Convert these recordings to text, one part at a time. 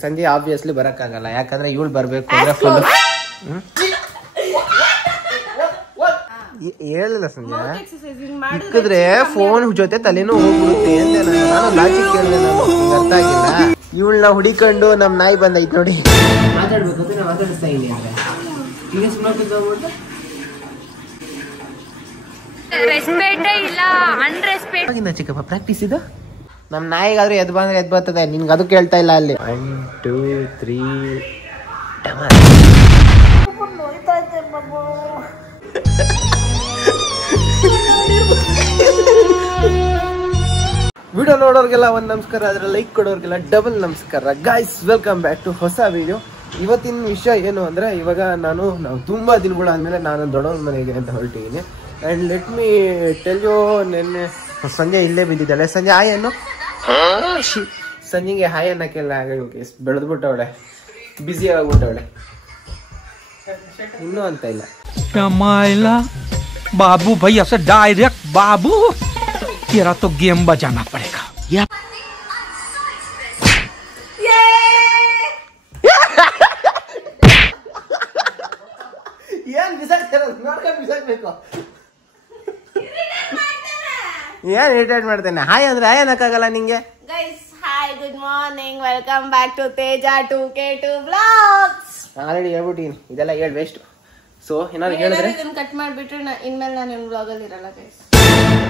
ಸಂಜೆ ಆಬ್ವಿಯಸ್ಲಿ ಬರಕ್ಕಾಗಲ್ಲ, ಯಾಕಂದ್ರೆ ಇವಳು ಬರ್ಬೇಕು ಅಂದ್ರೆ ಫುಲ್ ಹೇಳಿಲ್ಲ ಸಂಜೆ ಇಕ್ಕಿದ್ರೆ ಫೋನ್ ಜೊತೆ ತಲೆನೂ ಹೋಗ್ಬಿಡುತ್ತೆ ಅಂತ ನಾನು ಲಾಜಿಕ್ ಕೇಳಿದೆ. ನಾನು ಅರ್ಥ ಆಗಿಲ್ಲ. ಇವಳನ್ನ ಹುಡಿಕೊಂಡು ನಮ್ ನಾಯಿ ಬಂದೈತ್ ನೋಡಿ. ಮಾತಾಡ್ಬೇಕು ನಾ ಮಾತಾಡಿಸ್ತಾ ಇದೀನಿ ಅಂದ್ರೆ ಈಗ ಸುಮ್ಮನೆ ಚಿಕ್ಕಪ್ಪ ಪ್ರಾಕ್ಟೀಸ್ ಇದು. ನಮ್ ನಾಯಿಗಾದ್ರೂ ಎದ್ ಬಂದ್ರೆ ಎದ್ ಬರ್ತದೆ, ನಿನ್ಗೆ ಅದು ಕೇಳ್ತಾ ಇಲ್ಲ ಅಲ್ಲಿ. 1 2 3 ವಿಡಿಯೋ ನೋಡೋರ್ಗೆಲ್ಲ ಒಂದ್ ನಮಸ್ಕಾರ, ಅದ್ರ ಲೈಕ್ ಕೊಡೋರ್ಗೆಲ್ಲ ಡಬಲ್ ನಮಸ್ಕಾರ. ಗೈಸ್ ವೆಲ್ಕಮ್ ಬ್ಯಾಕ್ ಟು ಹೊಸ ವಿಡಿಯೋ. ಇವತ್ತಿನ ವಿಷಯ ಏನು ಅಂದ್ರೆ, ಇವಾಗ ನಾವು ತುಂಬಾ ದಿನಗಳಾದ್ಮೇಲೆ ನಾನು ದೊಡ್ಡವನ ಮನೆಗೆ ಅಂತ ಹೊರಟಿದ್ದೀನಿ. And let me tell you, ನೆನ್ನೆ ಸಂಜೆ ಇಲ್ಲೇ ಬಿದ್ದಿದ್ದಾಳೆ. ಸಂಜೆ ಹಾಯ್ ಅನ್ನು ಸಂಜೆಗೆ ಹಾಯ್ ಅನ್ನಕ್ಕೆಲ್ಲ ಬೆಳೆದ್ಬಿಟ್ಟವಳೆ, ಬ್ಯುಸಿ ಆಗ್ಬಿಟ್ಟವಳೆ. ಇನ್ನೂ ಅಂತ ಇಲ್ಲ बाबू भाई ऐसे डायरेक्ट बाबू तेरा तो गेम बजाना पड़ेगा। ಏನ್ ಇರಿಟೇಟ್ ಮಾಡ್ತೇನೆ. ಹಾಯ್ ಅಂದ್ರೆ ಹಾಯ್ ಅನ್ನಕ್ಕಾಗಲ್ಲ ನಿಂಗೆ. Guys hi, good morning, welcome back to Teja 2K2 vlogs. Already ಹೇಳ್ಬಿಟ್ಟಿನಿ, ಇದೆಲ್ಲ ಹೇಳ್ ವೇಸ್ಟ್. ಸೊ ಏನಾದ್ರು ಹೇಳಿದ್ರೆ ಇದನ್ನ ಕಟ್ ಮಾಡ್ಬಿಟ್ರೆ ಇನ್ಮೇಲೆ ನಾನು ನಿಮ್ ವ್ಲಾಗ್ ಅಲ್ಲಿ ಇರಲ್ಲ ಗೈಸ್.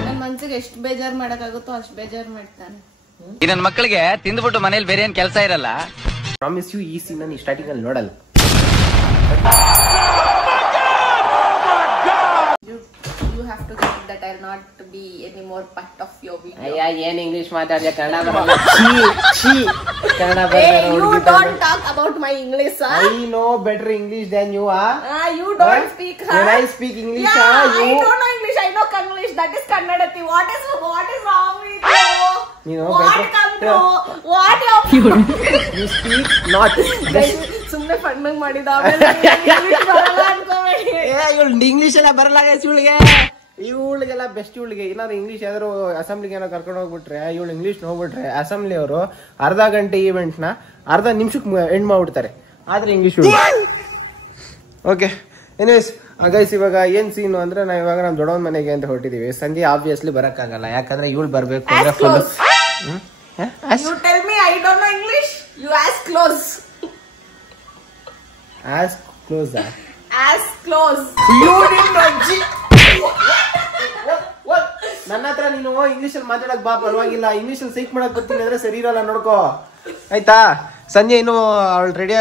ನನ್ನ ಮನ್ಸಿಗೆ ಎಷ್ಟು ಬೇಜಾರ್ ಮಾಡಕ್ಕಾಗುತ್ತೋ ಅಷ್ಟು ಬೇಜಾರ್ ಮಾಡ್ತಾನೆ. ಈ ನನ್ನ ಮಕ್ಕಳಿಗೆ ತಿಂದ್ಬಿಟ್ಟು ಮನೇಲಿ ಬೇರೆ ಏನ್ ಕೆಲಸ ಇರಲ್ಲ. ಪ್ರಾಮಿಸ್ ಯು, ಈ ಸೀನ್ ನಾನು ಸ್ಟಾರ್ಟಿಂಗ್ ಅಲ್ಲಿ ನೋಡಲ್ಲ. You have to get that I'll not be any more part of your video. ಅಯ್ಯ ಏನ್ ಇಂಗ್ಲಿಷ್ ಮಾತಾಡ್ದೆ, ಕನ್ನಡ ಬರಲ್ಲ. ಕನ್ನಡ ಬರಲ್ಲ. You don't talk about my English, sir. I know better English than you are. You don't speak, huh? When I speak English, yeah, you... I don't know English. I know Konglish. That is Kannadati. What is wrong with you? You know what better. Come through? What you speak not. ಸುಮ್ನೆ funding ಮಾಡಿದ English ಬರಲ್ಲ ಅನ್ಕೋಬೇಡಿ. ಇವಳು English ಎಲ್ಲ ಬರಲ್ಲ ಇವಳಿಗೆ. ಇವಳಿಗೆಲ್ಲ best. ಇವಳಿಗೆ ಏನಾದ್ರು English ಯಾವ್ದಾದ್ರು ಅಸೆಂಬ್ಲಿಗೆ ಏನೋ ಕರ್ಕೊಂಡು ಹೋಗ್ಬಿಟ್ರೆ, ಇವಳು ಇಂಗ್ಲಿಷ್ ಹೋಗ್ಬಿಟ್ರೆ ಅಸೆಂಬ್ಲಿ ಅವರು ಅರ್ಧ ಗಂಟೆ ಈವೆಂಟ್ ನ ಅರ್ಧ ನಿಮಿಷಕ್ಕೆ ಎಂಡ್ ಮಾಡ್ಬಿಡ್ತಾರೆ. ಆದ್ರೆ ಇಂಗ್ಲಿಷ್. ಓಕೆ ಎನಿವೇಸ್ ಗೈಸ್, ಇವಾಗ ಏನ್ ಸೀನು ಅಂದ್ರೆ, ನಾವ್ ಇವಾಗ ನಮ್ ದೊಡ್ಡವನ್ ಮನೆಗೆ ಅಂತ ಹೊರಟಿದೀವಿ. ಸಂಜೆ ಆಬ್ವಿಯಸ್ಲಿ ಬರಕ್ಕಾಗಲ್ಲ, ಯಾಕಂದ್ರೆ ಇವಳು ಬರ್ಬೇಕು ಅಂದ್ರೆ full. You tell me I don't know English. You ask close. As close. As close. You didn't know. What? ನನ್ನ ಹತ್ರ ನೀನು ಇಂಗ್ಲಿಷ್ ಅಲ್ಲಿ ಮಾತಾಡಕ್ ಬಾ, ಪರವಾಗಿಲ್ಲ. ಇಂಗ್ಲಿಷ್ ಅಲ್ಲಿ ಸೈಕ್ ಮಾಡಕ್ ಬರ್ತೀನಿ ಅಂದ್ರೆ ಸರಿ ಇರಲ್ಲ, ನೋಡ್ಕೋ ಆಯ್ತಾ. ಸಂಜೆ ಇನ್ನು ಅವಳು ರೆಡಿ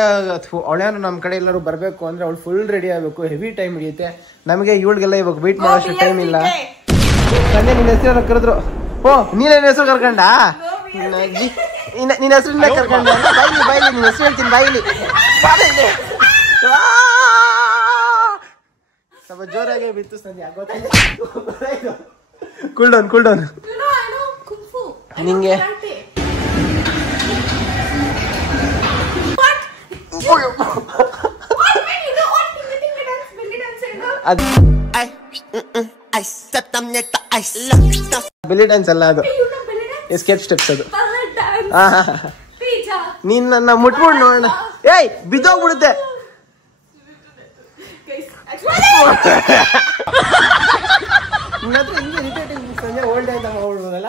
ಅವಳೇನು ನಮ್ ಕಡೆ ಎಲ್ಲರೂ ಬರ್ಬೇಕು ಅಂದ್ರೆ ಅವಳು ಫುಲ್ ರೆಡಿ ಆಗ್ಬೇಕು. ಹೆವಿ ಟೈಮ್ ಹಿಡಿಯುತ್ತೆ ನಮಗೆ. ಇವಳಿಗೆಲ್ಲ ಇವಾಗ ವೇಟ್ ಮಾಡೋಷ್ಟು ಟೈಮ್ ಇಲ್ಲ. ಸಂಜೆ ನಿನ್ನ ಹೆಸರು ಕರೆದ್ರು. ಓ, ನೀನೇನ್ ಹೆಸರು ಕರ್ಕೊಂಡ? ನಿನ್ನ ಹೆಸರು ಕರ್ಕೊಂಡ? ಬಾಯಿಲಿ ನಿನ್ನ ಹೆಸರು ಹೇಳ್ತೀನಿ, ಬಾಯಿಲಿ. ಸ್ವಲ್ಪ ಜೋರಾಗೆ ಬಿತ್ತು ಸಂಜೆ. Cool down. You know, I know Kung Fu. ನಿಂಗೆ What? What? Man, you know what? Belly dance, ಅದು ಬೆಲಿ ಡ್ಯಾನ್ಸ್ ಅಲ್ಲ, ಅದು you know belly dance? Escape steps ಅದು. Belly dance. Pizza. ನೀನ್ ನನ್ನ ಮುಟ್ಬಿಡ್ ನೋಡೋಣ. ಏಯ್, ಬಿದ್ದೋಗ್ಬಿಡುತ್ತೆ. Guys, ನಿನ್ನ ಹತ್ರ ಹಿಂಗೆ ಇರಿಟೇಟಿಂಗ್ ಸಂಜೆ ಓಲ್ಡ್ ಅಂತ ಮಾಡ್ಬಿಡ್ಬೋದಲ್ಲ.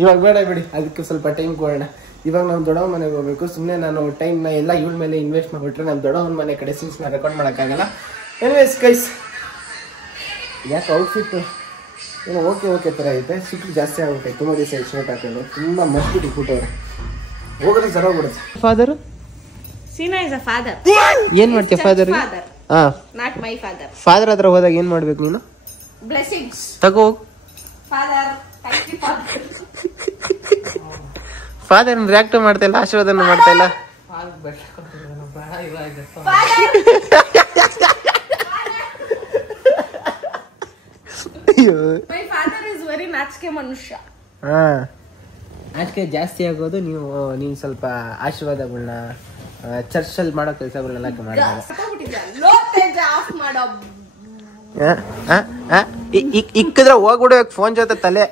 ಇವಾಗ ಬೇಡ ಬಿಡಿ, ಅದಕ್ಕೆ ಸ್ವಲ್ಪ ಟೈಮ್ ಕೊಡೋಣ. ಇವಾಗ ನಾವು ದೊಡ್ಡವನ ಮನೆಗೆ ಹೋಗ್ಬೇಕು. ಸುಮ್ಮನೆ ನಾನು ಟೈಮ್ನ ಎಲ್ಲ ಇವಳ ಮೇಲೆ ಇನ್ವೆಸ್ಟ್ ಮಾಡಿಬಿಟ್ರೆ ನಮ್ಮ ದೊಡ್ಡವನ ಮನೆ ಕಡೆ ಸೀನ್ಸ್ನ ರೆಕಾರ್ಡ್ ಮಾಡೋಕ್ಕಾಗಲ್ಲ. ಎನಿವೇಸ್ ಗೈಸ್, ಯಾಕೆ ಔಟ್ಫಿಟ್ ಏನೋ ಓಕೆ ಥರ ಐತೆ. ಸಿಟ್ಟು ಜಾಸ್ತಿ ಆಗ್ಬಿಟ್ಟೆ. ತುಂಬ ದಿವಸ ಶರ್ಟ್ ಹಾಕೊಂಡು ತುಂಬ ಮಸ್ತ್ ಇಟ್ಬಿಟ್ಟವ್ರೆ. ಹೋಗೋದು ಸರೋಗ್ಬಿಡುತ್ತೆ. Father Sina is a father. ಏನ್ ಮಾಡ್ತೀಯ ಫಾದರ್? ಹಾ, Not my father. ಫಾದರ್ ಹತ್ರ ಹೋದಾಗ ಏನ್ ಮಾಡ್ಬೇಕು ನೀನು? Blessings. ತಗೋ. Father, thank you for. Father react ಮಾಡ್ತಾ ಇಲ್ಲ, ಆಶೀರ್ವಾದನ ಮಾಡ್ತಾ ಇಲ್ಲ. My father is very ನಾಚಿಕೆ ಮನುಷ್ಯ. ಹಾ, ನಾಚಿಕೆ ಜಾಸ್ತಿ ಆಗೋದು ನೀವು ಸ್ವಲ್ಪ ಆಶೀರ್ವಾದಗಳನ್ನ ಚರ್ಚಲ್ಲಿ ಮಾಡೋ ಕೆಲಸಗಳನ್ನೆಲ್ಲ ಮಾಡಿದಾಗ. ಇಕ್ಕಿದ್ರೆ ಹೋಗ್ಬಿಡ್ಬೇಕು ಫೋನ್ ಜೊತೆ ತಲೆ.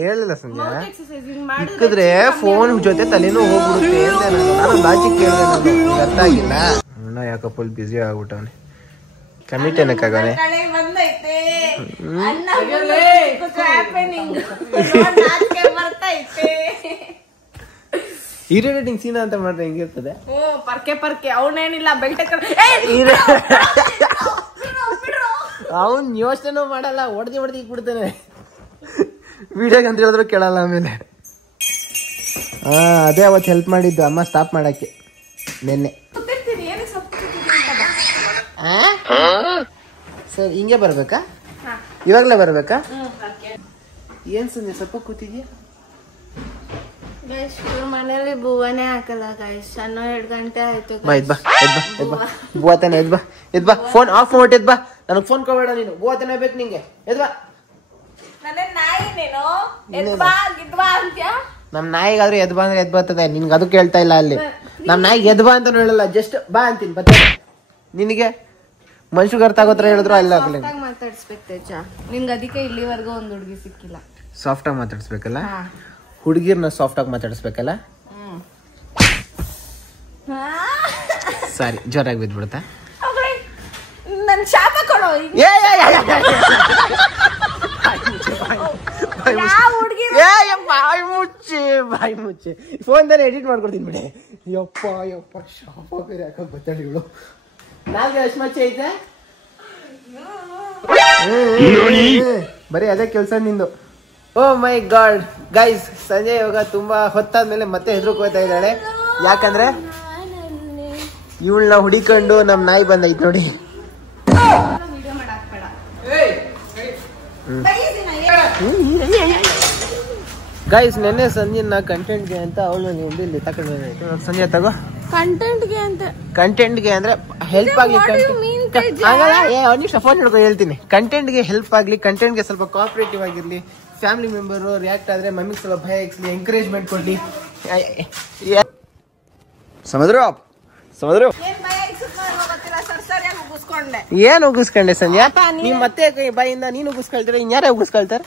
ಹೇಳಿಲ್ಲ ಸಂಜೆ. ಮೌತ್ ಎಕ್ಸರ್ಸೈಸ್ ಹಿಂಗ್ ಮಾಡಿದ್ರೆ ಇಕ್ಕಿದ್ರೆ ಫೋನ್ ಜೊತೆ ತಲೆನೂ ಹೋಗ್ಬಿಡುತ್ತೆ ಅಂತ ನಾನು ಲಾಜಿಕ್ ಕೇಳಿದೆ. ನಾನು ಅರ್ಥ ಆಗಿಲ್ಲ. ಅಣ್ಣ ಯಾಕೋ ಫುಲ್ ಬಿಸಿ ಆಗ್ಬಿಟ್ಟವನೆ. ಕಮಿಟ್ ಏನಕ್ಕಾಗವನೆ. ಕಳೆ ಬಂದೈತೆ ಅನ್ನ ಹ್ಯಾಪನಿಂಗ್ ಬರ್ತೈತೆ. ಇರಿಟೇಟಿಂಗ್ ಸೀನ್ ಅಂತ ಮಾಡಿದ್ರೆ ಹೆಂಗಿರ್ತದೆ? ಪರ್ಕೆ ಅವನೇನಿಲ್ಲ ಬೆಲ್ಟೆ ಅವನ್ ಯೋಚನೆ ಮಾಡಲ್ಲ, ಹೊಡೆದಿ ಇಕ್ಬಿಡ್ತಾನೆ. ವಿಡಿಯೋಗೆ ಅಂತ ಹೇಳಿದ್ರು ಕೇಳಲ್ಲ. ಆಮೇಲೆ ಅದೇ ಅವತ್ತು ಹೆಲ್ಪ್ ಮಾಡಿದ್ದು ಅಮ್ಮ ಸ್ಟಾಪ್ ಮಾಡಕ್ಕೆ ನಿನ್ನೆ. ಸರ್ ಹಿಂಗೆ ಬರ್ಬೇಕಾ? ಇವಾಗ್ಲೇ ಬರ್ಬೇಕಾ? ಏನ್ ಸಂಜೆ ಸ್ವಲ್ಪ ಕೂತಿದ್ಯಾ? ಮನೇಲಿ ಬೂವನೇ ಹಾಕಲ್ಲ ಗೈಸ್. 12 ಗಂಟೆ ಆಯ್ತು. ಬೂವತಾನೆ ಎದ್ ಬಾ. ಫೋನ್ ಆಫ್ ಮಾಡ್ಬಿಟ್ಟು ಎದ್ ಬಾ. ನನಗ್ ಫೋನ್ ಕೊಬೇಡ ನೀನು. ಬೂವತಾನೆ ಬೇಕು ನಿಂಗೆ. ಎದ್ ಬಾ. ನಮ್ ನಾಯಿಗಾದ್ರೂ ಎದ್ ಬಾ ಅಂದ್ರೆ ಎದ್ ಬರ್ತದೆ. ನಿನ್ಗೆ ಅದು ಕೇಳ್ತಾ ಇಲ್ಲ. ಅಲ್ಲಿ ನಮ್ ನಾಯಿಗೆ ಎದ್ ಬಾ ಅಂತ ಹೇಳಲ್ಲ, ಜಸ್ಟ್ ಬಾ ಅಂತೀನಿ ಬರ್ತದೆ. ನಿನಗೆ ಮನುಷ್ಯಗೆ ಅರ್ಥ ಆಗೋತ್ರ ಹೇಳಿದ್ರು ಅಲ್ಲ. ಮಾತಾಡ್ಸ್ಬೇಕು ತೇಜ. ನಿನ್ಗೆ ಅದಕ್ಕೆ ಇಲ್ಲಿವರೆಗೂ ಒಂದ್ ಹುಡುಗಿ ಸಿಕ್ಕಿಲ್ಲ. ಸಾಫ್ಟ್ ಆಗಿ ಮಾತಾಡ್ಸ್ಬೇಕಲ್ಲ ಹುಡುಗಿರ್ನ, ಸಾಫ್ಟ್ ಆಗಿ ಮಾತಾಡಿಸ್ಬೇಕಲ್ಲ. ಸಾರಿ, ಜೋರಾಗಿ ಬಿದ್ಬಿಡ್ತಾ. ನನ್ ಶಾಪ ಕೊಡೋ. ಬಾಯಿ ಮುಚ್ಚಿ ಫೋನ್ ತಾನೆ ಎಡಿಟ್ ಮಾಡ್ಕೊಡ್ತೀನಿ ಬಿಡಿ. ಯಪ್ಪ ಶಾಪ ಬೇರೆ ಯಾಕೋ ಗೊತ್ತಾಡಿಗಳು. ನಾಲ್ಗೆ ಎಷ್ಟು ಮಚ್ಚೆ ಐತೆ? ಬರೀ ಅದೇ ಕೆಲ್ಸ ನಿಂದು. ಓ ಮೈ ಗಾಡ್ ಗೈಸ್, ಸಂಜೆ ಇವಾಗ ತುಂಬಾ ಹೊತ್ತಾದ್ಮೇಲೆ ಮತ್ತೆ ಹೆದರ್ಕೋತಾ ಇದ್ದಾಳೆ. ಯಾಕಂದ್ರೆ ಇವಳನ್ನ ಹುಡಿಕೊಂಡು ನಮ್ ನಾಯಿ ಬಂದೈತ್ ನೋಡಿ. ಗೈಸ್, ನೆನ್ನೆ ಸಂಜೆನ ಕಂಟೆಂಟ್ಗೆ ಅಂತ ಅವಳು ಇಲ್ಲಿ ತಗೊಂಡು ಸಂಜೆ ತಗೋ. ಕಂಟೆಂಟ್ಗೆ ಅಂದ್ರೆ ಹೆಲ್ಪ್ ಆಗ್ಲಿ. ಫೋನ್ ಹಿಡ್ಕೊ ಹೇಳ್ತೀನಿ. ಕಂಟೆಂಟ್ಗೆ ಹೆಲ್ಪ್ ಆಗ್ಲಿ, ಕಂಟೆಂಟ್ಗೆ ಸ್ವಲ್ಪ ಕೋಆಪರೇಟಿವ್ ಆಗಿರ್ಲಿ. ಫ್ಯಾಮಿಲಿ ಮೆಂಬರ್ ರಿಯಾಕ್ಟ್ ಆದ್ರೆ ಮಮ್ಮಿಗೆ ಸ್ವಲ್ಪ ಭಯ ಇಕ್ಸ್ಲಿ, ಎಂಕರೇಜ್ಮೆಂಟ್ ಕೊಡ್ಲಿ. ಸಮುದ್ರ ಏನ್ ಉಗಿಸ್ಕೊಂಡೆ ಸಂಜೆ? ನೀವ್ ಮತ್ತೆ ಬಾಯಿಂದ ನೀನು ಉಗಿಸ್ಕೊಳ್ತೀರ, ಇನ್ಯಾರ ಉಗಿಸ್ಕೊಳ್ತಾರ?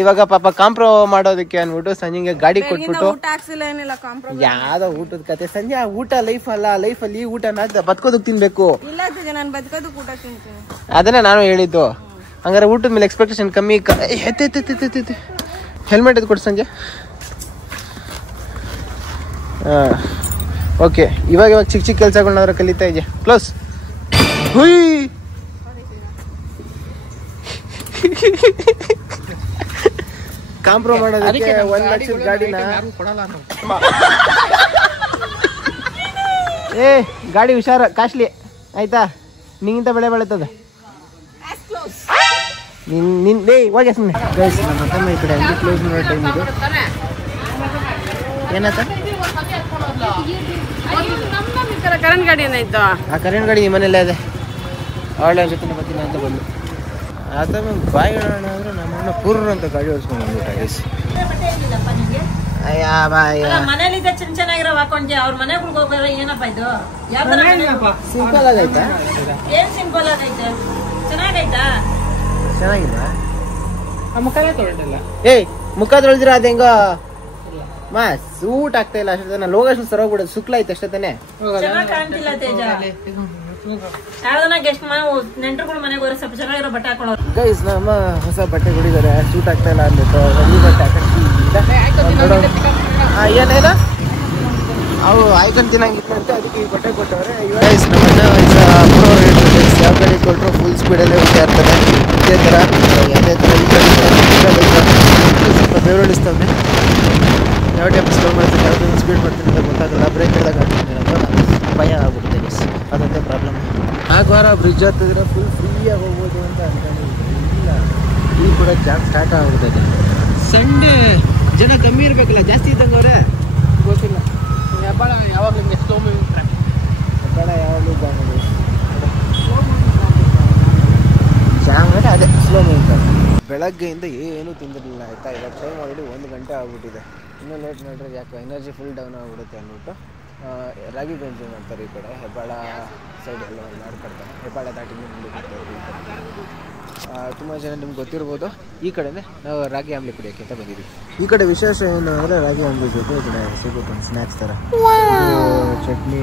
ಇವಾಗ ಪಾಪ ಕಾಂಪ್ರೋ ಮಾಡೋದಕ್ಕೆ ಅನ್ಬಿಟ್ಟು ಸಂಜೆಗೆ ಗಾಡಿ ಕೊಟ್ಬಿಟ್ಟು ಯಾವ್ದೋ ಊಟದ ಕತೆ. ಸಂಜೆ ಆ ಊಟ ಲೈಫ್ ಅಲ್ಲ. ಲೈಫಲ್ಲಿ ಈ ಊಟ ಬದುಕೋದಕ್ ತಿನ್ಬೇಕು. ಅದನ್ನ ನಾನು ಹೇಳಿದ್ದು. ಹಂಗಾರೆ ಊಟದ ಮೇಲೆ ಎಕ್ಸ್ಪೆಕ್ಟೇಷನ್ ಕಮ್ಮಿ. ಹೆಲ್ಮೆಟ್ ಎದ್ ಕೊಡು ಸಂಜೆ. ಓಕೆ, ಇವಾಗ ಚಿಕ್ಕ ಕೆಲ್ಸಗಳನ್ನಾದ್ರೂ ಕಲಿತಾ ಇದೆಯಾ? ಕ್ಲೋಸ್. ಹುಯ್ ಕಾಂಪ್ರೋ ಮಾಡೋದಕ್ಕೆ 1 ಲಕ್ಷದ ಗಾಡಿನ ಗಾಡಿ ಹುಷಾರ, ಕಾಸ್ಟ್ಲಿ ಆಯ್ತಾ? ನಿಂಗಿಂತ ಬೆಳೆ ಬೆಳೀತದೆ. ಹೋಗಿ ಸುಮ್ಮನೆ. ನಮ್ಮ ಈ ಕಡೆ ಅಂಗಡಿ ಕ್ಲೋಸ್ ಮಾಡೋ ಟೈಮ್ ಇದು. ಏನತ್ತ? ಕರೆಂಟ್ ಗಾಡಿ ಏನಾಯ್ತು? ಆ ಕರೆಂಟ್ ಗಾಡಿ ಮನೆಯಲ್ಲೇ ಇದೆ. ಅವಳ ಜೊತೆ ಬರ್ತೀನಿ ಅಂತ ಬಂದು ಆತ ಬಾಯಿ ಹೇಳೋಣ ಅಂದ್ರೆ ನಮ್ಮನ್ನ ಪೂರ್ಣ ಅಂತ ಗಾಡಿ ಓಡಿಸ್ಕೊಂಡು ಬಂದ್ಬಿಟ್ಟ. ಮನೇಲಿದ್ದ ಚೆನ್ನಾಗಿರೋ ಹಾಕೊಂಡ್ಯ ಅವ್ರ ಮನೆಗಳಿಗೆ ಹೋಗೋರ ಏನಪ್ಪ ಇದು? ಸಿಂಪಲ್ ಆಗೈತಾ? ಏನ್ ಸಿಂಪಲ್ ಆಗೈತೆ? ಚೆನ್ನಾಗೈತಾ? ಚೆನ್ನಾಗಿಲ್ಲ. ಮುಖ ತೊಳೆದಿರ ಅದ ಹೆಂಗ ಸೂಟ್ ಆಗ್ತಾ ಇಲ್ಲ ಅಷ್ಟೇ. ಲೋಗಷ್ಟು ಸರ ಹೋಗ್ಬಿಡೋದು. ಶುಕ್ಲ ಐತೆ ಅಷ್ಟೇ ತಾನೆ. ಚೆನ್ನಾಗ್ ಕಾಣ್ತಿಲ್ಲ ತೇಜ. ಯಾವ್ದನ ಗೆಸ್ಟ್ ನೆಂಟರುಗಳು ಮನೆಗೆ ಹೋದ್ರೆ ಸ್ವಲ್ಪ ಚೆನ್ನಾಗಿರೋ ಬಟ್ಟೆ ಹಾಕೊಳ್ಳೋರು. ಗೈಸ್, ನಮ್ಮ ಹೊಸ ಬಟ್ಟೆ ಹೊಡಿದಾರೆ. ಸೂಟ್ ಆಗ್ತಾ ಇಲ್ಲ ಅಂದ್ಬಿಟ್ಟು ಈ ಬಟ್ಟೆ ಏನೇನ ಅವು ಆಯ್ಕೊಂಡು ತಿನ್ನಂಗಿತ್ತಂತೆ, ಅದಕ್ಕೆ ಈ ಬಟ್ಟೆ ಕೊಟ್ಟವ್ರೆ. ಗೈಸ್, ನಮ್ಮನ್ನ ಯಾವ ಕಡೆ ಕೊಟ್ಟರು ಫುಲ್ ಸ್ಪೀಡಲ್ಲೇ ಹೋಗ್ತಾ ಇರ್ತದೆ. ಇದೇ ಥರ ಸ್ವಲ್ಪ ಬೆವರಳಿಸ್ತವೆ. ಯಾವ ಟೈಪ್ ಸ್ಲೋ ಮಾಡ್ತೀನಿ, ಯಾವ್ದು ಸ್ಪೀಡ್ ಮಾಡ್ತೀನಿ ಅಂತ ಗೊತ್ತಾಗಲ್ಲ. ಬ್ರೇಕ್ ಹಿಡಿದಾಗ ಭಯ ಆಗ್ಬಿಡುತ್ತೆ ಗೈಸ್. ಅದಂತೆ ಪ್ರಾಬ್ಲಮ್. ವಾರ ಬ್ರಿಡ್ಜ್ ಹತ್ತಿದ್ರೆ ಫುಲ್ ಫ್ರೀಯಾಗಿ ಹೋಗ್ಬೋದು ಅಂತ ಇಲ್ಲ. ಈಗ ಕೂಡ ಜಾಮ್ ಸ್ಟಾರ್ಟ್ ಆಗ್ಬಿಡ್ತದೆ. ಸಂಡೇ ಜನ ಕಮ್ಮಿ ಇರಬೇಕಲ್ಲ, ಜಾಸ್ತಿ ಇದ್ದಂಗೆ ಅವರೇ ಗೊತ್ತಿಲ್ಲ. ಹೆಬ್ಬಾಳ ಯಾವಾಗಲೂ ಹಿಂಗೆ ಸ್ಲೋ ಮೂವಿಂಗ್ ಟ್ರ್ಯಾಕ್. ಹೆಬ್ಬಾಳ ಯಾವಾಗಲೂ ಜಾಮ್ ಅಂದರೆ ಅದೇ ಸ್ಲೋ ಮೂವಿಂಗ್ ಟ್ರ್ಯಾಕ್. ಬೆಳಗ್ಗೆಯಿಂದ ಏನೂ ತಿಂದಿರಲಿಲ್ಲ ಆಯಿತಾ. ಇವಾಗ ಟೈಮ್ ಆಲ್ರೆಡಿ 1 ಗಂಟೆ ಆಗ್ಬಿಟ್ಟಿದೆ. ಇನ್ನೂ ಲೇಟ್ ಮಾಡಿದ್ರೆ ಯಾಕೆ ಎನರ್ಜಿ ಫುಲ್ ಡೌನ್ ಆಗಿಬಿಡುತ್ತೆ ಅಂದ್ಬಿಟ್ಟು ರಾಗಿ ಗಂಜಿ ಮಾಡ್ತಾರೆ ಈ ಕಡೆ. ಹೆಬ್ಬಾಳ ಸೈಡ್ ಎಲ್ಲ ಮಾಡ್ಕೊಡ್ತಾರೆ. ಹೆಬ್ಬಾಳ ದಾಟಿ ಮುಂದೆ ಬರ್ತಾರೆ. ತುಂಬ ಜನ ನಿಮ್ಗೆ ಗೊತ್ತಿರ್ಬೋದು. ಈ ಕಡೆನೇ ನಾವು ರಾಗಿ ಆಮ್ಲಿ ಕುಡಿಯೋಕ್ಕೆ ಅಂತ ಬಂದಿದ್ದೀವಿ. ಈ ಕಡೆ ವಿಶೇಷ ಏನು ಅಂದರೆ ರಾಗಿ ಆಮ್ಲಿ ಜೊತೆ ಈ ಕಡೆ ಸಿಗುತ್ತೆ ಒಂದು ಸ್ನ್ಯಾಕ್ಸ್ ಥರ ಚಟ್ನಿ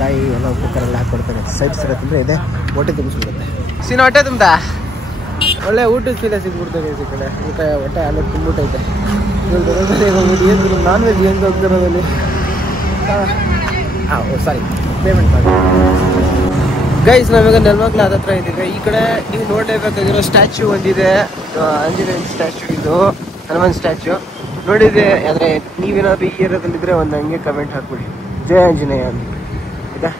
ಕಾಯಿ ಎಲ್ಲ ಉಪ್ಪುಕಾರೆಲ್ಲ ಹಾಕ್ಕೊಡ್ತಾರೆ. ಸೈಡ್ಸ್ ಥರ ತಿಂದರೆ ಇದೆ ಹೊಟ್ಟೆ ತುಂಬಿಸ್ಬಿಡುತ್ತೆ. ಸೀನಾ ಹೊಟ್ಟೆ ತುಂಬ ಒಳ್ಳೆ ಊಟದ ಫೀಲ ಸಿಗ್ಬಿಡ್ತದೆ ಈ ಕಡೆ. ಈ ಕಡೆ ಹೊಟ್ಟೆ ಅಲ್ಲೇ ತುಂಬಿಟ್ಟೈತೆ. ಏನು ನಾನ್ ವೆಜ್ ಹೆಂಗೆ ಹೋಗ್ತಿರೋದಲ್ಲಿ ಸಾರಿ ಪೇಮೆಂಟ್ ಮಾಡಿ ಗೈಸ್. ನಾವೀಗ ನೆಲಮಂಗಲ ಹತ್ರ ಇದ್ದೀವಿ. ಈ ಕಡೆ ನೀವು ನೋಡಲೇಬೇಕಾಗಿರೋ ಸ್ಟ್ಯಾಚ್ಯೂ ಒಂದಿದೆ, ಆಂಜನೇಯನ್ ಸ್ಟ್ಯಾಚ್ಯೂ. ಇದು ಹನುಮಾನ್ ಸ್ಟ್ಯಾಚ್ಯೂ ನೋಡಿದೆ. ಆದರೆ ನೀವೇನಾದ್ರು ಈ ಏರಿಯಾದಲ್ಲಿದ್ದರೆ ಒಂದು ಹಂಗೆ ಕಮೆಂಟ್ ಹಾಕ್ಬಿಡಿ, ಜಯ ಆಂಜನೇಯ ಅಂತ. ಆಯ್ತಾ,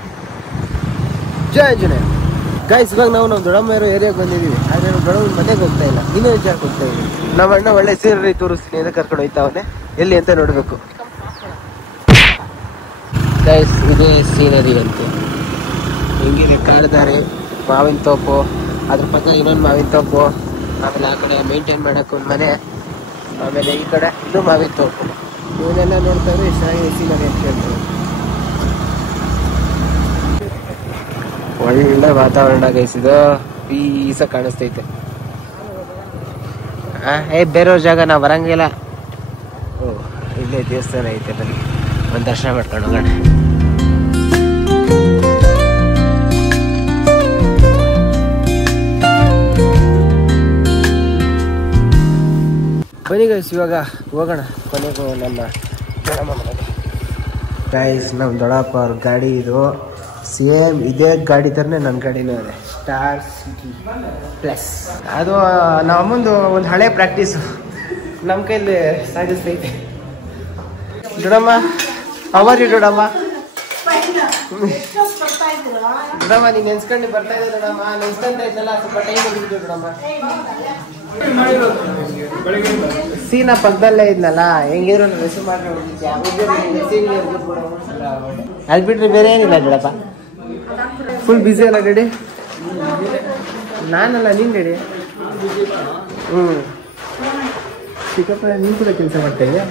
ಜಯ ಆಂಜನೇಯ. ಗೈಸ್ ಇವಾಗ ನಾವು ದೊಡ್ಡಮ್ಮ ಇರೋ ಏರಿಯಾಗೆ ಬಂದಿದ್ದೀವಿ. ಆದರೆ ನಾವು ದೊಡ್ಡಮ್ಮನ ಮನೆಗೆ ಹೋಗ್ತಾ ಇಲ್ಲ, ಇನ್ನೂ ವಿಚಾರಕ್ಕೆ ಹೋಗ್ತಾ ಇದ್ದೀವಿ. ನಮ್ಮ ಅಣ್ಣ ಒಳ್ಳೆ ಸೀನರಿ ತೋರಿಸ್ತೀನಿ ಅಂತ ಕರ್ಕೊಂಡು ಹೋಗ್ತಾವನೆ. ಎಲ್ಲಿ ಅಂತ ನೋಡಬೇಕು ಗೈಸ್. ಇದೇ ಸೀನರಿ ಅಂತೆ. ಹೆಂಗಿದೆ ಕಾಡ್ದಾರೆ, ಮಾವಿನ ತೋಪು, ಅದ್ರ ಪಕ್ಕ ಇನ್ನೊಂದು ಮಾವಿನ ತೋಪು, ಆಮೇಲೆ ಆ ಕಡೆ ಮೇಂಟೈನ್ ಮಾಡಕ್ಕೆ ಒಂದು ಮನೆ, ಆಮೇಲೆ ಈ ಕಡೆ ಇದು ಮಾವಿನ ತೋಪು. ಇವನ್ನೆಲ್ಲ ನೋಡ್ತಾ ಇದ್ರೆ ಎಷ್ಟು ಚೆನ್ನಾಗಿದೆ ಸೀನರಿ ಅಂತ ಹೇಳ್ತಾರೆ. ಒಳ್ಳೆ ವಾತಾವರಣ ಗೈಸ್, ಇದು ಪೀಸ ಕಾಣಿಸ್ತೈತೆ. ಬೇರೆಯವ್ರ ಜಾಗ ನಾವು ಬರಂಗಿಲ್ಲ. ಓ ಇಲ್ಲೇ ದೇವಸ್ಥಾನ ಐತೆ, ಬನ್ನಿ ಒಂದು ದರ್ಶನ ಮಾಡ್ಕೊಂಡು ಹೋಗೋಣ. ಬನ್ನಿ ಗೈಸ್ ಇವಾಗ ಹೋಗೋಣ ಕೊನೆಗೂ ನಮ್ಮ ದೊಡ್ಡಮ್ಮ ಮನೆಗೆ. ಗೈಸ್ ನಮ್ಮ ದೊಡ್ಡಪ್ಪ ಅವ್ರ ಗಾಡಿ ಇದು ಸೇಮ್ ಇದೇ ಗಾಡಿ ಥರನೇ ನನ್ನ ಗಾಡಿನೂ ಇದೆ, ಸ್ಟಾರ್ ಸಿಟಿ ಪ್ಲಸ್. ಅದು ನಮ್ಮ ಅಮ್ಮಂದು ಒಂದು ಹಳೆ ಪ್ರಾಕ್ಟೀಸು ನಮ್ಮ ಕೈಲಿ ಸಾಗಿಸ್ತೈತೆ. ದೊಡ್ಡಮ್ಮ ಅವರಿ ದೊಡ್ಡಮ್ಮ ದೊಡ್ಡಮ್ಮ ನೀನು ನೆನ್ಸ್ಕೊಂಡು ಬರ್ತಾ ಇದೆ ದೊಡ್ಡಮ್ಮ, ನೆನ್ಸ್ಕೊಂತ ಇದ್ದಲ್ಲ ಸ್ವಲ್ಪ ಟೈಮ್ ಹೋಗಿದ್ದು ದೊಡ್ಡಮ್ಮ. ಸೀನಾ ಪಕ್ಕದಲ್ಲೇ ಇದ್ನಲ್ಲ, ಹೆಂಗಿದ್ರು ರೆಸ್ಯೂ ಮಾಡಿ ಅಲ್ಲಿ ಬಿಟ್ರೆ ಬೇರೆ ಏನಿಲ್ಲ ದೊಡ್ಡಪ್ಪ. ಫುಲ್ ಬ್ಯುಸಿ ಅಲ್ಲ ಗಾಡಿ? ನಾನಲ್ಲ ನೀನ್ ಗಾಡಿ. ಚಿಕ್ಕಪ್ಪ ನೀನ್ ಕೂಡ ಕೆಲಸ ಮಾಡ್ತಾ ಇದೆಯಾ?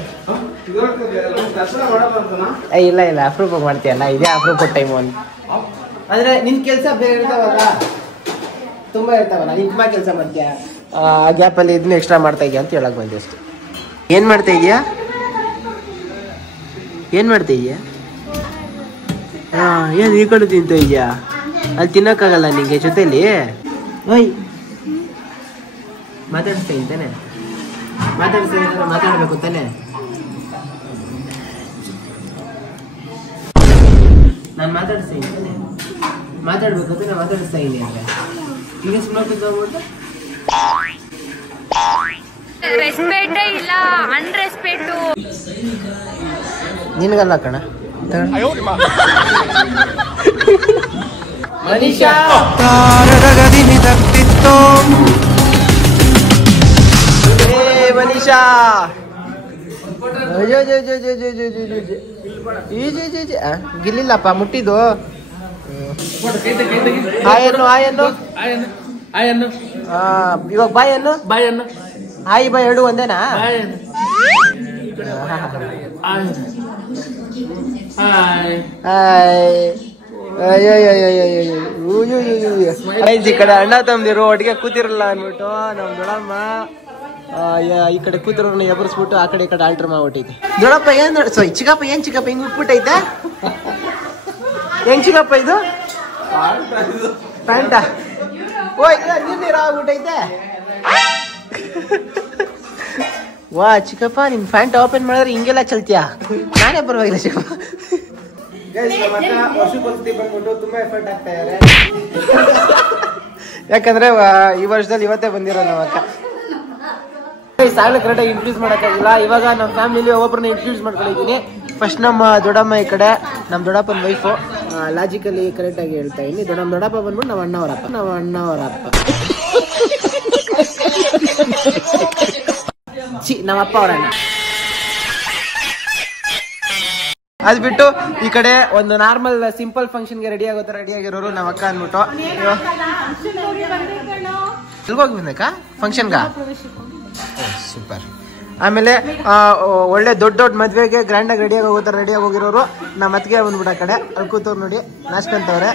ಇಲ್ಲ ಇಲ್ಲ ಅಪ್ರೂಪ ಮಾಡ್ತೀಯಲ್ಲ, ಇದೇ ಅಪ್ರೂಪ ಟೈಮು ಅಂತ. ಅಂದ್ರೆ ನಿನ್ ಕೆಲಸ ಬೇರೆ ಇರ್ತಾವಲ್ಲ, ತುಂಬಾ ಇರ್ತಾವಲ್ಲ, ನಿನ್ ತುಂಬಾ ಕೆಲಸ ಮಾಡ್ತೀಯ, ಆ ಗ್ಯಾಪಲ್ಲಿ ಇದನ್ನ ಎಕ್ಸ್ಟ್ರಾ ಮಾಡ್ತಾ ಇದೆಯಾ ಅಂತ ಹೇಳಕ್ ಬಂದೆ ಅಷ್ಟೇ. ಏನ್ ಮಾಡ್ತಾ ಇದೀಯಾ? ಏನ್ ಮಾಡ್ತಾ ಇದೀಯಾ? ಏನ್ ಈ ಕಡೆ ತಿಂತ ಇದೆಯಾ? ಅಲ್ಲಿ ತಿನ್ನಕ್ಕಾಗಲ್ಲ ನಿಂಗೆ ಜೊತೆಲಿ. ಓಯ್ ಮಾತಾಡಿಸ್ತಾ ಇದ್ದಾನೆ, ಮಾತಾಡ್ಬೇಕು ತಾನೆ. ನಾನು ಮಾತಾಡಿಸ್ತಾ ಇದ್ದಾನೆ, ಮಾತಾಡ್ಬೇಕು ತಾನೆ, ಮಾತಾಡಿಸ್ತಾ ಇದ್ದೀನಿ ಅಂದ್ರೆ ಈಗ ಸುಮ್ಮನೆ ರೆಸ್ಪೆಕ್ಟ್ ಇಲ್ಲ, ಅನ್ರೆಸ್ಪೆಕ್ಟ್. ನಿನಗಲ್ಲ ಕಣ ಮನೀಷಾ. ಮನೀಷಾ ಗಿಲ್ಲಿಲ್ಲಪ್ಪ ಮುಟ್ಟಿದ್ದು. ಇವಾಗ ಬಾಯನ್ನು ಆಯಿ ಬಾಯ್ ಎರಡು ಒಂದೇನಾ? ಈ ಕಡೆ ಅಣ್ಣ ತಮ್ಮದಿರು ಒಟ್ಟಿಗೆ ಕೂತಿರಲ್ಲ ಅನ್ಬಿಟ್ಟು ನಮ್ ದೊಡ್ಡಮ್ಮ ಈ ಕಡೆ ಕೂತಿರೋನ್ನ ಎಬರ್ಸ್ಬಿಟ್ಟು ಆ ಕಡೆ ಈ ಕಡೆ ಆಲ್ಟರ್ ಮಾಡ್ಬಿಟ್ಟೈತೆ. ದೊಡ್ಡಪ್ಪ ಏನ್ ಚಿಕ್ಕಪ್ಪ ಏನ್ ಚಿಕ್ಕಪ್ಪ ಹಿಂಗ್ ಉಟ್ಬಿಟ್ಟೈತೆ? ಹೆಂಗ್ ಚಿಕ್ಕಪ್ಪ ಇದು ಪ್ಯಾಂಟ? ಓ ನೀರ ಆಗ್ಬಿಟ್ಟೈತೆ. ವಾ ಚಿಕ್ಕಪ್ಪ ನಿಮ್ ಪ್ಯಾಂಟ್ ಓಪನ್ ಮಾಡಿದ್ರೆ ಹಿಂಗೆಲ್ಲ ಚಲ್ತಿಯಾ? ನಾನೇ ಪರವಾಗಿಲ್ಲ ಚಿಕ್ಕಪ್ಪ. ಬಂದ್ಬಿಟ್ಟು ತುಂಬಾ ಎಫರ್ಟ್ ಆಗ್ತಾ ಇದಾರೆ, ಯಾಕಂದ್ರೆ ಈ ವರ್ಷದಲ್ಲಿ ಇವತ್ತೇ ಬಂದಿರೋ ನಮ್ಮ ಅಕ್ಕ. ಸಾಲ ಕರೆಕ್ಟಾಗಿ ಇಂಟ್ರೊಡ್ಯೂಸ್ ಮಾಡೋಕ್ಕಾಗಿಲ್ಲ. ಇವಾಗ ನಮ್ಮ ಫ್ಯಾಮಿಲಿ ಒಬ್ಬೊಬ್ಬರನ್ನ ಇಂಟ್ರೊಡ್ಯೂಸ್ ಮಾಡ್ಕೊಂಡಿದ್ದೀನಿ. ಫಸ್ಟ್ ನಮ್ಮ ದೊಡ್ಡಮ್ಮ ಈ ಕಡೆ ನಮ್ಮ ದೊಡ್ಡಪ್ಪನ ವೈಫು. ಲಾಜಿಕಲಿ ಕರೆಕ್ಟಾಗಿ ಹೇಳ್ತಾ ಇದ್ದೀನಿ. ದೊಡ್ಡಪ್ಪ ಬಂದ್ಬಿಟ್ಟು ನಮ್ಮ ಅಣ್ಣವರಪ್ಪ. ನಮ್ಮಪ್ಪ ಅವರಣ್ಣ. ಅದ್ ಬಿಟ್ಟು ಈ ಕಡೆ ಒಂದು ನಾರ್ಮಲ್ ಸಿಂಪಲ್ ಫಂಕ್ಷನ್ಗೆ ರೆಡಿ ಆಗಿರೋರು ನಮ್ಮ ಅಕ್ಕ ಅಂದ್ಬಿಟ್ಟು. ಎಲ್ಗೋಗಿ ಬಂದಕ್ಕ ಫಂಕ್ಷನ್ಗ? ಸೂಪರ್. ಆಮೇಲೆ ಒಳ್ಳೆ ದೊಡ್ಡ ಮದ್ವೆಗೆ ಗ್ರ್ಯಾಂಡ್ ಆಗಿ ರೆಡಿ ಹೋಗಿರೋರು ನಮ್ಮ ಅತ್ತಿಗೆ ಬಂದ್ಬಿಟ್ಟು ಆ ಕಡೆ ಅಲ್ಲಿ ಕೂತವ್ರು ನೋಡಿ ನಾಚ್ಕೊಂತವ್ರೆ.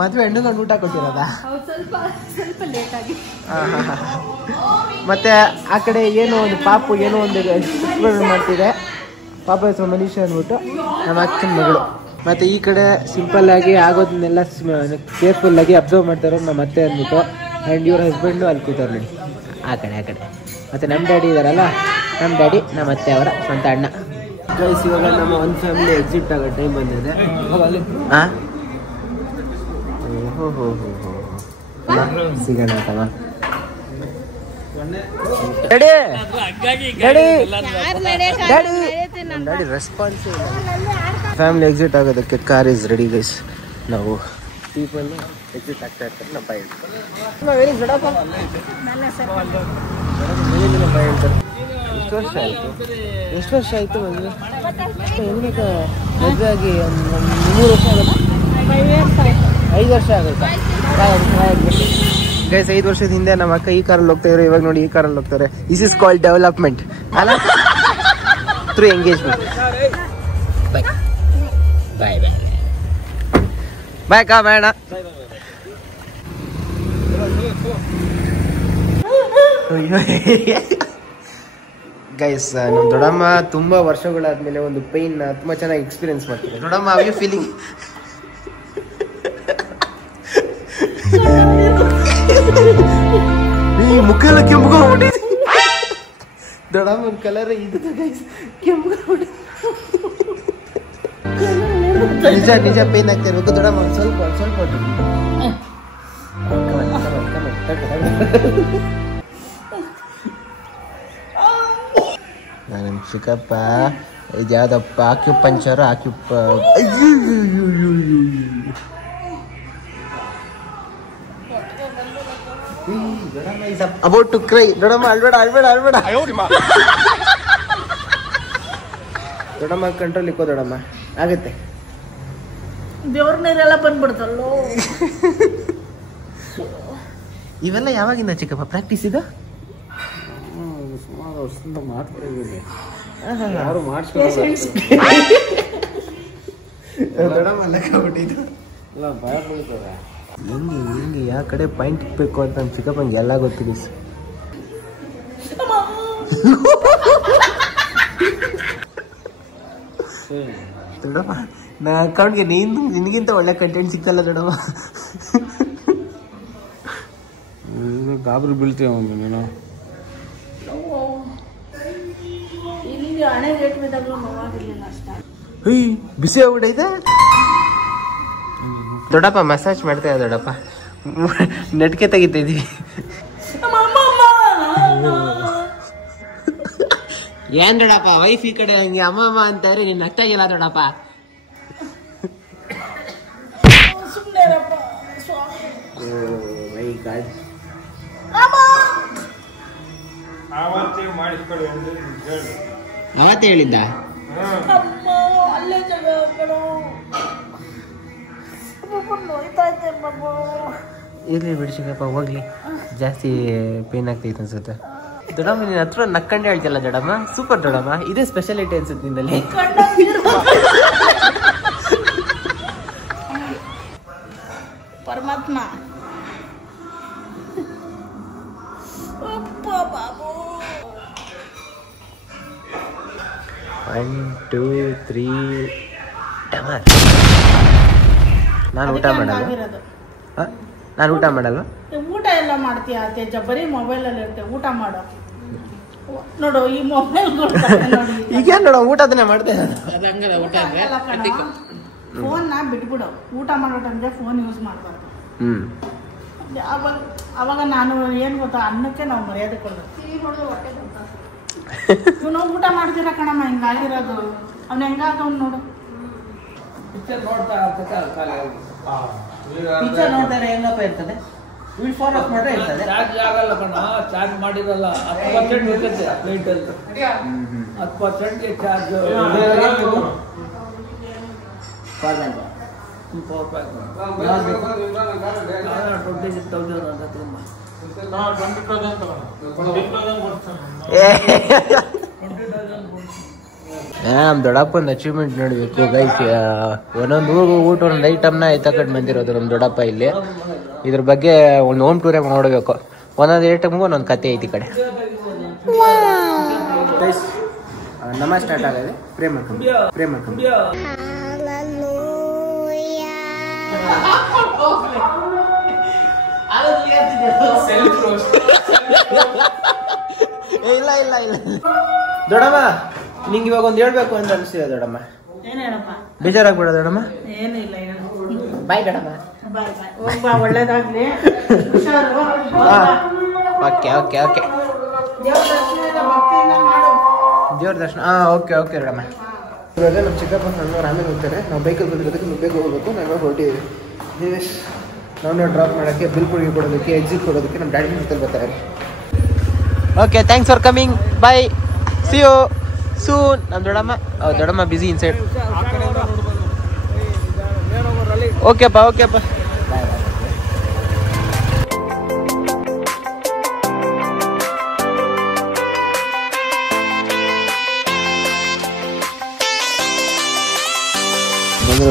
ಮದ್ವೆ ಹೆಣ್ಣುಗಂಡು ಊಟ ಕೊಟ್ಟಿರೋದಾ? ಸ್ವಲ್ಪ ಸ್ವಲ್ಪ ಲೇಟ್ ಆಗಿ. ಮತ್ತೆ ಆ ಕಡೆ ಏನೋ ಒಂದು ಪಾಪು ಏನೋ ಒಂದು ಮಾಡ್ತಿದೆ. ಪಾಪ ಹೆಸರು ಮನೀಷ ಅಂದ್ಬಿಟ್ಟು ನಮ್ಮ ಅಕ್ಕನ ಮಗಳು. ಮತ್ತೆ ಈ ಕಡೆ ಸಿಂಪಲ್ ಆಗಿ ಆಗೋದನ್ನೆಲ್ಲ ಕೇರ್ಫುಲ್ ಆಗಿ ಅಬ್ಸರ್ವ್ ಮಾಡ್ತಾರೋ ನಮ್ಮ ಅತ್ತೆ ಅಂದ್ಬಿಟ್ಟು. ಆ್ಯಂಡ್ ಇವ್ರ ಹಸ್ಬೆಂಡು ಅಲ್ಲಿ ಕೂತಾರೆ ನೋಡಿ ಆ ಕಡೆ. ಮತ್ತೆ ನಮ್ಮ ಡ್ಯಾಡಿ ಇದಾರಲ್ಲ, ನಮ್ಮ ಡ್ಯಾಡಿ ನಮ್ಮ ಅತ್ತೆ ಅವರ ಸ್ವಂತ ಅಣ್ಣ. ಗೈಸ್ ಇವಾಗ ನಮ್ಮ ಒಂದು ಫ್ಯಾಮಿಲಿ ಎಕ್ಸಿಟ್ ಆಗೋ ಟೈಮ್ ಬಂದಿದೆ. ಹಾಂ ಸಿಗೋಣ ಅಥವಾ ಡ್ಯಾಡಿ ರೆಸ್ಪಾನ್ಸ್ ಫ್ಯಾಮಿಲಿ ಎಕ್ಸಿಟ್ ಆಗೋದಕ್ಕೆ ಕಾರ್ ಇಸ್ ರೆಡಿ ಗೈಸ್. ನಾವು ಪೀಪಲ್ ಎಕ್ಸಿಟ್ ಆಗ್ತಾ ಇರ್ತಾರೆ. ನಮ್ಮ ಬಾಯಿ ಎಷ್ಟು ವರ್ಷ ಆಯ್ತು ಮದುವೆ? ಹೆಂಗೆ ಮದುವೆ ಆಗಿ 3 ವರ್ಷ ಆಗುತ್ತೆ? 5 ವರ್ಷ ಆಗುತ್ತಾ ಗೈಸ್? 5 ವರ್ಷದ ಹಿಂದೆ ನಮ್ಮ ಅಕ್ಕ ಈ ಕಾರಲ್ಲಿ ಹೋಗ್ತಾ ಇದ್ರು, ಇವಾಗ ನೋಡಿ ಈ ಕಾರಲ್ಲಿ ಹೋಗ್ತಾರೆ. ದಿಸ್ ಇಸ್ ಕಾಲ್ಡ್ ಡೆವಲಪ್ಮೆಂಟ್ ಅಲ್ಲ, ಥ್ರೂ ಎಂಗೇಜ್ಮೆಂಟ್. ಬಾಯ್ ಬಾಯ್ ಬಾಯ್ ಬಾಯ್ ಕಾ ಬೇಡ. ಗೈಸ್ ನಮ್ಮ ದೊಡ್ಡಮ್ಮ ತುಂಬಾ ವರ್ಷಗಳಾದ್ಮೇಲೆ ಒಂದು ಪೈನ್ ತುಂಬಾ ಚೆನ್ನಾಗಿ ಎಕ್ಸ್ಪೀರಿಯನ್ಸ್ ಮಾಡ್ತಾರೆ. ದೊಡ್ಡಮ್ಮ ಹೌ ಯು ಫೀಲಿಂಗ್? ಈ ಮುಖ ಎಲ್ಲ ಕೆಂಪುಗೊಂಡಿದೆ. ದೊಡ್ಡಮ್ಮನ ಕಲರ್ ಇದು ಗೈಸ್, ಕೆಂಪುಗೊಂಡಿದೆ. ನಿಜ ಪೇನ್ ಆಗ್ತಾ ಇರ್ಬೇಕು. ದೊಡ್ಡಮ್ಮ ಸ್ವಲ್ಪ ನನ್ನ ಚಿಕ್ಕಪ್ಪ ಇದು ಯಾವ್ದಪ್ಪ ಆಕ್ಯುಪಂಚರ್ ಅಬೌಟ್ ಟು ಕ್ರೈ. ದೊಡ್ಡಮ್ಮ ಅಳ್ಬೇಡ. ದೊಡ್ಡಮ್ಮ ಕಂಟ್ರೋಲ್ ಇಕ್ಕೋ ದೊಡ್ಡಮ್ಮ, ಆಗತ್ತೆ. ದೇವ್ರ ನೀರೆಲ್ಲ ಬಂದ್ಬಿಡ್ತಲ್ಲೋ. ಇವೆಲ್ಲ ಯಾವಾಗಿಂದ ಚಿಕ್ಕಪ್ಪ ಪ್ರಾಕ್ಟೀಸ್ ಇದು? ಸುಮಾರು ವರ್ಷದಿಂದ ಮಾಡ್ಕೊಂಡಿದ್ದೀನಿ. ಯಾರು ಮಾಡಿಸ್ಕೊಂಡು ದೊಡ್ಡಮ್ಮ ಲೆಕ್ಕಾಗ್ಬಿಟ್ಟಿದ್ದು ಇಲ್ಲ, ಭಯ ಬೀಳ್ತದೆ. ಹಿಂಗೆ ಯಾವ ಕಡೆ ಪಾಯಿಂಟ್ ಇಕ್ಬೇಕು ಅಂತ ನಮ್ಮ ಚಿಕ್ಕಪ್ಪಂಗೆ ಎಲ್ಲ ಗೊತ್ತಿದೆ. ದೊಡ್ಡಮ್ಮ ನಾ ಅಕೌಂಟ್ಗೆ ನಿನಗಿಂತ ಒಳ್ಳೆ ಕಂಟೆಂಟ್ ಸಿಗ್ತಲ್ಲ ದೊಡ್ಡಮ್ಮ. ಗಾಬರಿ ಬೀಳ್ತೀವಿ ಒಂದು ನೀನು. ಇಲ್ಲಿ ಹಣೆ ರೇಟ್ ಬಿದ್ದಾಗಲೂ ನೋವಾಗಿರ್ಲಿಲ್ಲ ಅಷ್ಟೇ. ಬಿಸಿ ಆಗ್ಬಿಟ್ಟೈತೆ. ದೊಡ್ಡಪ್ಪ ಮಸಾಜ್ ಮಾಡ್ತಾ ದೊಡ್ಡಪ್ಪ, ನೆಟ್ಗೆ ತೆಗಿತಾ ಇದೀವಿ. ಏನ್ ದೊಡ್ಡಪ್ಪ ವೈಫ್ ಈ ಕಡೆ ಹಂಗೆ ಅಮ್ಮ ಅಂತಾರೆ, ನೀನ್ ನಗ್ತಾ ಇಲ್ಲ ದೊಡ್ಡಪ್ಪ. ಅವತ್ತೇ ಹೇಳಿದ್ದ. ಇರ್ಲಿ ಬಿಡಿ ಚಿಕ್ಕಪ್ಪ, ಹೋಗ್ಲಿ. ಜಾಸ್ತಿ ಪೇನ್ ಆಗ್ತೈತೆ ಅನ್ಸುತ್ತೆ. ದೊಡ್ಡಮ್ಮ ನೀನ್ ಹತ್ರ ನಕ್ಕಂಡೆ ಹೇಳ್ತಿಲ್ಲ ದೊಡ್ಡಮ್ಮ. ಸೂಪರ್ ದೊಡ್ಡಮ್ಮ, ಇದೇ ಸ್ಪೆಷಾಲಿಟಿ ಅನ್ಸುತ್ತೆ ನಿನ್ನಲ್ಲಿ. ಪರಮಾತ್ಮ 1 2 3 ನಾನು ಊಟ ಮಾಡಲ್ವಾ? ಊಟ ಎಲ್ಲ ಮಾಡ್ತೀಯ ತೇಜ? ಬರೀ ಮೊಬೈಲಲ್ಲಿ ಇರ್ತೆ. ಊಟ ಮಾಡೋ ನೋಡು, ಈ ಮೊಬೈಲ್ ಈಗ ನೋಡ ಊಟ ಅದನ್ನೇ ಮಾಡ್ತೇನೆ. ಫೋನ್ನ ಬಿಟ್ಬಿಡು. ಊಟ ಮಾಡೋ ಟೈಮ್ಗೆ ಫೋನ್ ಯೂಸ್ ಮಾಡಬಾರ್ದು. ಅವಾಗ ನಾನು ಏನ್ ಗೊತ್ತಾ, ಅನ್ನಕ್ಕೆ ನಾವು ಮರ್ಯಾದೆ ಕೊಡೋದು. ನಾವು ಊಟ ಮಾಡ್ತೀರ ಕಣಮ್ಮ, ಹಿಂಗಾಗಿರೋದು. ಅವ್ನು ಹೆಂಗಾಗವ್ನು ನೋಡು. ಪಿಕ್ಚರ್ ನೋಡ್ತಾ ಪಿಕ್ಚರ್ ನೋಡ್ತಾರೆ ಹೆಂಗಪ್ಪ ಇರ್ತದೆ. ಫೋನ್ ಆಫ್ ಮಾಡ್ರೆ ಇರ್ತದೆ. ಚಾರ್ಜ್ ಆಗಲ್ಲ ಕಣ, ಚಾರ್ಜ್ ಮಾಡಿರಲ್ಲ. 10% ಇರ್ತದೆ ಲೈಟಲ್ಲಿ. 10% ಚಾರ್ಜ್. ಪವರ್ ಬ್ಯಾಂಕ್ 20,000 ಅಂತ ತುಂಬ. ನಮ್ಮ ದೊಡ್ಡಪ್ಪನ ಅಚೀವ್ಮೆಂಟ್ ನೋಡಬೇಕು ಗೈಸ್. ಒಂದೊಂದು ಊಟ ಒಂದೊಂದು ಐಟಮ್ನ ಎತ್ತಕಟ್ಟು ಬಂದಿರೋದು ನಮ್ಮ ದೊಡ್ಡಪ್ಪ ಇಲ್ಲಿ. ಇದ್ರ ಬಗ್ಗೆ ಒಂದು ಹೋಮ್ ಟೂರೇ ನೋಡಬೇಕು. ಒಂದೊಂದು ಐಟಮ್ಗೂ ಒಂದೊಂದು ಕತೆ ಐತಿ ಈ ಕಡೆ. ನಮ್ಮ ಸ್ಟಾರ್ಟ್ ಆಗಿದೆ. ಪ್ರೇಮ ಇಲ್ಲ ದೊಡ್ಡಮ್ಮ, ನಿಂಗೆ ಇವಾಗ ಒಂದು ಹೇಳ್ಬೇಕು ಅಂತ ಅನಿಸ್ತಿದೆ ದೊಡ್ಡಮ್ಮ. ಏನ್ ಹೇಳಪ್ಪ? ಬೇಜಾರಾಗ್ಬೇಡ ದೊಡ್ಡಮ್ಮ. ಏನು ಇಲ್ಲ ಬಾಯ್ ದೊಡ್ಡಮ್ಮ. ಹೋಗ್ಬಾ, ಒಳ್ಳೇದಾಗ್ಲಿ. ಓಕೆ ದೇವ್ರ ದರ್ಶನ. ಓಕೆ ದೊಡ್ಡಮ್ಮ. ಇವಾಗ ನಮ್ಮ ಚಿಕ್ಕಪ್ಪ ಸಣ್ಣವ್ರು ಆಮೇಲೆ ಹೋಗ್ತಾರೆ. ನಾವು ಬೈಕಲ್ಲಿ ಬಂದಿರೋದಕ್ಕೆ ನಾವು ಬೇಗ ಹೋಗ್ಬೇಕು. ನಾವು ಹೊರಟಿದ್ದೀವಿ. ದಿನೇಶ್ ನಾವು ಡ್ರಾಪ್ ಮಾಡೋಕ್ಕೆ, ಬಿಲ್ ಕೊಡೋದಕ್ಕೆ, ಎಕ್ಸಿಟ್ ಕೊಡೋದಕ್ಕೆ ನಮ್ಮ ಡ್ಯಾಡಿ ಜೊತೆ ಬರ್ತಾರೆ. Okay, thanks for coming. Bye, see you soon. ನಮ್ಮ ದೊಡ್ಡಮ್ಮ ಬಿಸಿ ಇನ್ಸೈಡ್. ಓಕೆಪ್ಪ.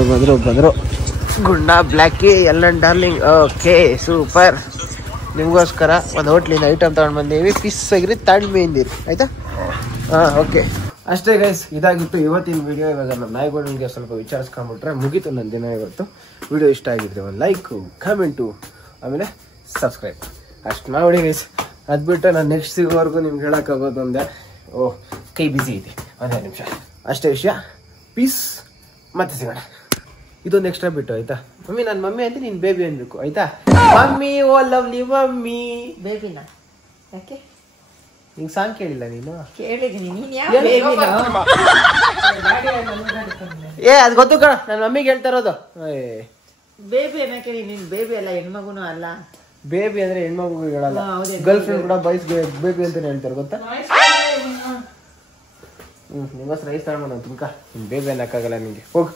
ಬಂದರು ಗುಂಡ ಬ್ಲ್ಯಾಕಿ ಎಲ್ಲನ್ ಡಾರ್ಲಿಂಗ್. Okay super. ನಿಮಗೋಸ್ಕರ ಒಂದು ಹೋಟ್ಲಿಂದ ಐಟಮ್ ತಗೊಂಡು ಬಂದೀವಿ. ಫಿಶ್ ಆಗಿರಿ ತಗೊಂಡು ಮೇಂದಿರಿ ಆಯ್ತಾ? ಓಕೆ ಅಷ್ಟೇ ಗೈಸ್, ಇದಾಗಿತ್ತು ಇವತ್ತಿನ ವಿಡಿಯೋ. ಇವಾಗ ನಮ್ಮ ನಾಯಿಗಳಿಗೆ ಸ್ವಲ್ಪ ವಿಚಾರಿಸ್ಕೊಂಡ್ಬಿಟ್ರೆ ಮುಗೀತು ನನ್ನ ದಿನ ಇವತ್ತು. ವಿಡಿಯೋ ಇಷ್ಟ ಆಗಿದ್ರೆ ಒಂದು ಲೈಕು, ಕಮೆಂಟು, ಆಮೇಲೆ ಸಬ್ಸ್ಕ್ರೈಬ್ ಅಷ್ಟು ಮಾಡಿ ಗೈಸ್. ಅದು ಬಿಟ್ಟು ನಾನು ನೆಕ್ಸ್ಟ್ ಸಿಗೋವರೆಗೂ ನಿಮ್ಗೆ ಹೇಳೋಕ್ಕಾಗೋದು ಒಂದೇ, ಕೈ ಬಿಸಿ ಇದೆ. ಒಂದೇ ನಿಮಿಷ ಅಷ್ಟೇ ವಿಷಯ. ಪೀಸ್, ಮತ್ತೆ ಸಿಗೋಣ. ಇದೊಂದು ಎಕ್ಸ್ಟ್ರಾ ಬಿಟ್ಟು ಆಯ್ತಾ? ಮಮ್ಮಿ ನನ್ನ ಮಮ್ಮಿ ಅಂತ ನೀನು ಬೇಬಿ ಅನ್ಬೇಕು ಆಯ್ತಾ? Mummy oh lovely mummy. ಬೇಬಿನ ಯಾಕೆ ನಿಂಗೆ ಸಾಂಗ್ ಕೇಳಿಲ್ಲ ನೀನು? ಕೇಳಿದೀನಿ. ನೀನ್ ಅದು ಗೊತ್ತು ಕಣ, ನನ್ನ ಮಮ್ಮಿಗೆ ಹೇಳ್ತಾ ಇರೋದು. ಬೇಬಿ ಅನ್ನಕ್ಕೆ ನೀನ್ ಬೇಬಿ ಅಲ್ಲ, ಹೆಣ್ಮಗುನು ಅಲ್ಲ. ಬೇಬಿ ಅಂದ್ರೆ ಹೆಣ್ಮಗು ಹೇಳಲ್ಲ, ಗರ್ಲ್ ಫ್ರೆಂಡ್ ಕೂಡ ಬಾಯ್ಸ್ ಬೇಬಿ ಅಂತಾನೆ ಹೇಳ್ತಾರೆ ಗೊತ್ತಾ? ನಿಗೋಸ್ಕರ ರೈಸ್ ತಗೊಂಡು ನಾನು ತಿನ್ಕ. ಬೇಬಿ ಅನ್ನಕ್ಕಾಗಲ್ಲ ನಿಂಗೆ. ಹೋಗು.